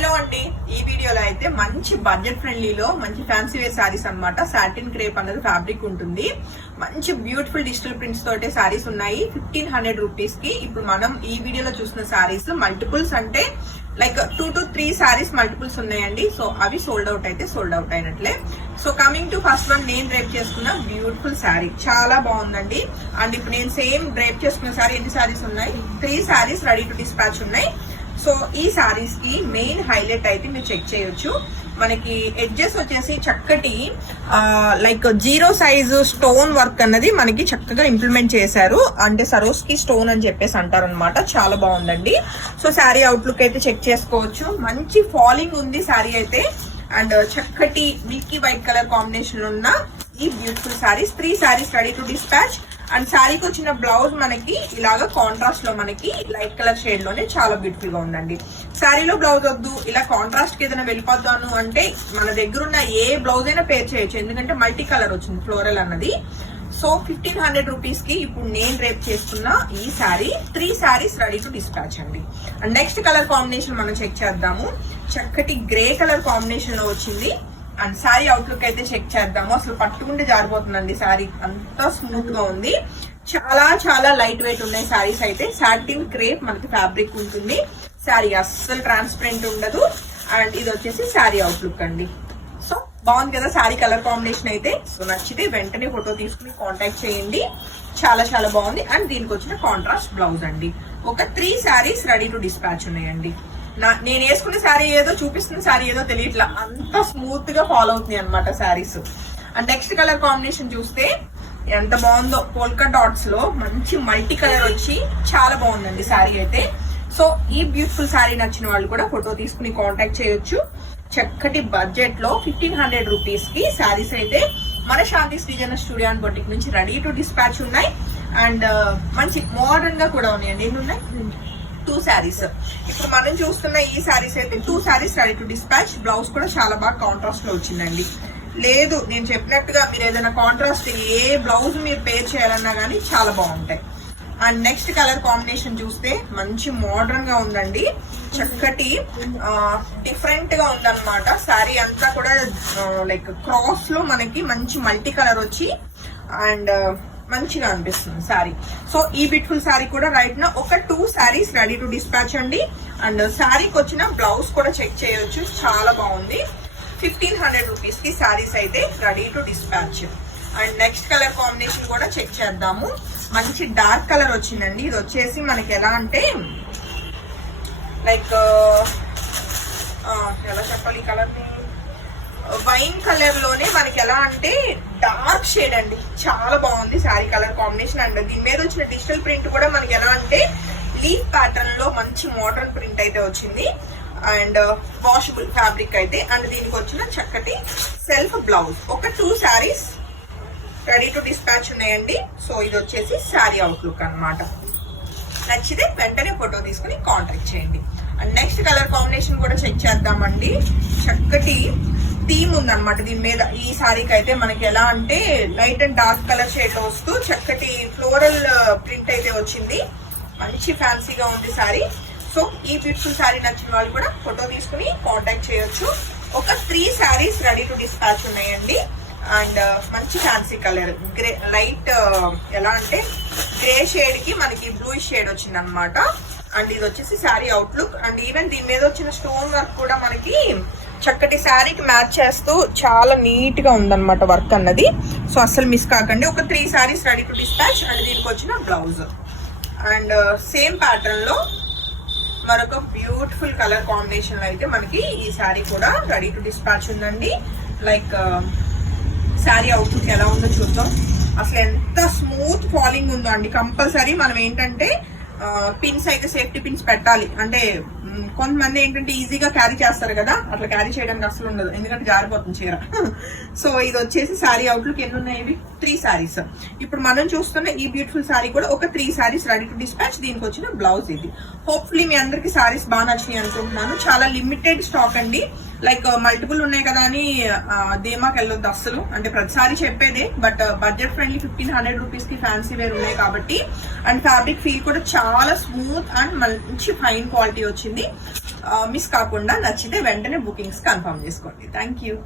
Hello అండి, ఈ వీడియోలో అయితే మంచి బడ్జెట్ ఫ్రెండ్లీలో మంచి ఫ్యాన్సీ వేర్ సారీస్ అన్నమాట. సాటిన్ క్రేప్ అనేది ఫ్యాబ్రిక్ ఉంటుంది. మంచి బ్యూటిఫుల్ డిజిటల్ ప్రింట్స్ తోటే సారీస్ ఉన్నాయి 1500 రూపీస్ కి. ఇప్పుడు మనం ఈ వీడియోలో చూసిన సారీస్ మల్టిపుల్స్ అంటే లైక్ 2 to 3 సారీస్ మల్టిపుల్స్ ఉన్నాయండి. సో అవి సోల్డ్ అవుట్ అయితే సోల్డ్ అవుట్ అయినట్లే. So coming to first one, నేను డ్రైప్ చేసుకున్న బ్యూటిఫుల్ శారీ చాలా బాగుందండి. అండ్ ఇప్పుడు నేను సేమ్ డ్రైప్ చేసుకున్న శారీ ఎన్ని సారీస్ ఉన్నాయి, 3 సారీస్ రెడీ టు డిస్పాచ్ ఉన్నాయి. సో ఈ సారీస్ కి మెయిన్ హైలైట్ అయితే మీరు చెక్ చేయొచ్చు. మనకి ఎడ్జెస్ వచ్చేసి చక్కటి లైక్ 0 సైజు స్టోన్ వర్క్ అన్నది మనకి చక్కగా ఇంప్లిమెంట్ చేశారు. అంటే సరోస్కి స్టోన్ అని చెప్పేసి అంటారు అనమాట. చాలా బాగుందండి. సో శారీ అవుట్లుక్ అయితే చెక్ చేసుకోవచ్చు. మంచి ఫాలింగ్ ఉంది శారీ అయితే. అండ్ చక్కటి మిల్కీ వైట్ కలర్ కాంబినేషన్ ఉన్న ఈ beautiful saris 3 saris ready to dispatch. And శారీకి వచ్చిన బ్లౌజ్ మనకి ఇలాగా కాంట్రాస్ట్ లో మనకి లైట్ కలర్ షేడ్ లోనే చాలా బ్యూటిఫుల్ గా ఉందండి. శారీలో బ్లౌజ్ వద్దు, ఇలా కాంట్రాస్ట్ కి ఏదైనా వెళ్ళిపోద్దాను అంటే మన దగ్గర ఉన్న ఏ బ్లౌజ్ అయినా పేర్ చేయొచ్చు, ఎందుకంటే మల్టీ కలర్ వచ్చింది ఫ్లోరల్ అన్నది. సో 1500 రూపీస్ కి ఇప్పుడు నేను రేప్ చేసుకున్న ఈ sari 3 saris ready to dispatch అండి. అండ్ నెక్స్ట్ కలర్ కాంబినేషన్ మనం చెక్ చేద్దాము. చక్కటి గ్రే కలర్ కాంబినేషన్ లో వచ్చింది. అండ్ శారీ అవుట్లుక్ అయితే చెక్ చేద్దాము. అసలు పట్టుకుంటే జారిపోతుందండి శారీ, అంతా స్మూత్ గా ఉంది. చాలా చాలా లైట్ వెయిట్ ఉన్నాయి శారీస్ అయితే. సాటిన్ క్రేప్ మనకి ఫ్యాబ్రిక్ ఉంటుంది. శారీ అస్సలు ట్రాన్స్పరెంట్ ఉండదు. అండ్ ఇది వచ్చేసి శారీ అవుట్లుక్ అండి. సో బాగుంది కదా శారీ కలర్ కాంబినేషన్ అయితే. సో నచ్చితే వెంటనే ఫోటో తీసుకుని కాంటాక్ట్ చేయండి. చాలా చాలా బాగుంది. అండ్ దీనికి వచ్చిన కాంట్రాస్ట్ బ్లౌజ్ అండి. ఒక 3 సారీస్ రెడీ టు డిస్పాచ్ ఉన్నాయండి. నేను వేసుకున్న శారీ ఏదో, చూపిస్తున్న శారీ ఏదో తెలియట్లా, అంత స్మూత్ గా ఫాలో అవుతుంది అనమాట saris. And next colour combination చూస్తే ఎంత బాగుందో, పోల్కా డాట్స్ లో మంచి మల్టీ కలర్ వచ్చి చాలా బాగుందండి శారీ అయితే. సో ఈ బ్యూటిఫుల్ శారీ నచ్చిన వాళ్ళు కూడా ఫోటో తీసుకుని కాంటాక్ట్ చేయొచ్చు. చక్కటి బడ్జెట్ లో 1500 రూపీస్ కి శారీస్ అయితే మన శాంతి శ్రీజన స్టూడియో అండ్ బొటిక్ నుంచి రెడీ టు డిస్పాచ్ ఉన్నాయి. అండ్ మంచి మోడర్న్ గా కూడా ఉన్నాయండి. ఎన్ని ఉన్నాయి? 2 సారీస్. ఇప్పుడు మనం చూస్తున్న ఈ సారీస్ అయితే 2 saris ready to dispatch. Blouse కూడా చాలా బాగా కాంట్రాస్ట్ లో వచ్చిందండి. లేదు నేను చెప్పినట్టుగా మీరు ఏదైనా కాంట్రాస్ట్ ఏ బ్లౌజ్ మీరు పేర్ చేయాలన్నా కానీ చాలా బాగుంటాయి. అండ్ నెక్స్ట్ కలర్ కాంబినేషన్ చూస్తే మంచి మోడర్న్ గా ఉందండి. చక్కటి డిఫరెంట్ గా ఉందన్నమాట. శారీ అంతా కూడా లైక్ క్రాస్ లో మనకి మంచి మల్టీ కలర్ వచ్చి అండ్ మంచిగా అనిపిస్తుంది శారీ. సో ఈ బ్యూటిఫుల్ శారీ కూడా రైట్ నా ఒక 2 సారీస్ రెడీ టు డిస్పాచ్ అండి. అండ్ శారీకి వచ్చిన బ్లౌజ్ కూడా చెక్ చేయొచ్చు. చాలా బాగుంది. 1500 రూపీస్ కి శారీస్ అయితే ready to dispatch. And next colour combination కూడా చెక్ చేద్దాము. మంచి డార్క్ కలర్ వచ్చిందండి. ఇది వచ్చేసి మనకి ఎలా అంటే లైక్ ఎలా చెప్పాలి, కలర్ ని వైన్ కలర్ లోనే మనకి ఎలా అంటే డార్క్ షేడ్ అండి. చాలా బాగుంది శారీ కలర్ కాంబినేషన్. అండ్ దీని మీద వచ్చిన డిజిటల్ ప్రింట్ కూడా మనకి ఎలా అంటే లీఫ్ ప్యాటర్న్ లో మంచి మోడర్న్ ప్రింట్ అయితే వచ్చింది. అండ్ వాషబుల్ ఫ్యాబ్రిక్ అయితే. అండ్ దీనికి వచ్చిన చక్కటి సెల్ఫ్ బ్లౌజ్. ఒక 2 సారీస్ రెడీ టు డిస్పాచ్ ఉన్నాయండి. సో ఇది వచ్చేసి శారీ అవుట్లుక్ అన్నమాట. నచ్చితే వెంటనే ఫోటో తీసుకుని కాంటాక్ట్ చేయండి. అండ్ నెక్స్ట్ కలర్ కాంబినేషన్ కూడా చెక్ చేద్దామండి. చక్కటి థీమ్ ఉందన్నమాట దీని మీద. ఈ సారీకి అయితే మనకి ఎలా అంటే light and dark colour shade వస్తూ చక్కటి ఫ్లోరల్ ప్రింట్ అయితే వచ్చింది. మంచి ఫ్యాన్సీగా ఉంది సారీ. సో ఈ బ్యూటిఫుల్ సారీ నచ్చిన వాళ్ళు కూడా ఫోటో తీసుకుని కాంటాక్ట్ చేయొచ్చు. ఒక 3 సారీస్ రెడీ టు డిస్పాచ్ ఉన్నాయండి. అండ్ మంచి ఫ్యాన్సీ కలర్ గ్రే, లైట్ ఎలా అంటే గ్రే షేడ్ కి మనకి బ్లూ షేడ్ వచ్చింది అనమాట. అండ్ ఇది వచ్చేసి శారీ అవుట్లుక్. అండ్ ఈవెన్ దీని మీద వచ్చిన స్టోన్ వర్క్ కూడా మనకి చక్కటి శారీకి మ్యాచ్ చేస్తూ చాలా నీట్ గా ఉందన్నమాట వర్క్ అన్నది. సో అస్సలు మిస్ కాకండి. ఒక 3 saris ready to dispatch. And దీనికి వచ్చిన బ్లౌజ్. అండ్ సేమ్ ప్యాటర్న్ లో మరొక బ్యూటిఫుల్ కలర్ కాంబినేషన్ లో అయితే మనకి ఈ శారీ కూడా రెడీ టు డిస్పాచ్ ఉందండి. లైక్ శారీ అవుట్లుక్ ఎలా ఉందో చూద్దాం. అసలు ఎంత స్మూత్ ఫాలింగ్ ఉందో అండి. కంపల్సరీ మనం ఏంటంటే పిన్స్ అయితే సేఫ్టీ పిన్స్ పెట్టాలి. అంటే కొంతమంది ఏంటంటే ఈజీగా క్యారీ చేస్తారు కదా, అట్లా క్యారీ చేయడానికి అసలు ఉండదు, ఎందుకంటే జారిపోతుంది చీర. సో ఇది వచ్చేసి శారీ అవుట్లుక్. ఎన్ని ఉన్నాయి ఇవి? 3 సారీస్. ఇప్పుడు మనం చూస్తున్న ఈ బ్యూటిఫుల్ సారీ కూడా ఒక 3 సారీస్ రెడీ టు డిస్పాచ్. దీనికి వచ్చిన బ్లౌజ్ ఇది. హోప్ఫుల్లీ మీ అందరికి సారీస్ బాగా నచ్చినాయి అనుకుంటున్నాను. చాలా లిమిటెడ్ స్టాక్ అండి. లైక్ మల్టిపుల్ ఉన్నాయి కదా అని ధీమాకి వెళ్ళొద్దు అస్సలు. అంటే ప్రతిసారి చెప్పేదే, బట్ బడ్జెట్ ఫ్రెండ్లీ 1500 రూపీస్ కి ఫ్యాన్సీ వేర్ ఉన్నాయి కాబట్టి. అండ్ ఫ్యాబ్రిక్ ఫీల్ కూడా చాలా స్మూత్ అండ్ మంచి ఫైన్ క్వాలిటీ వచ్చింది. మిస్ కాకుండా నచ్చితే వెంటనే బుకింగ్స్ కన్ఫర్మ్ చేసుకోండి. Thank you.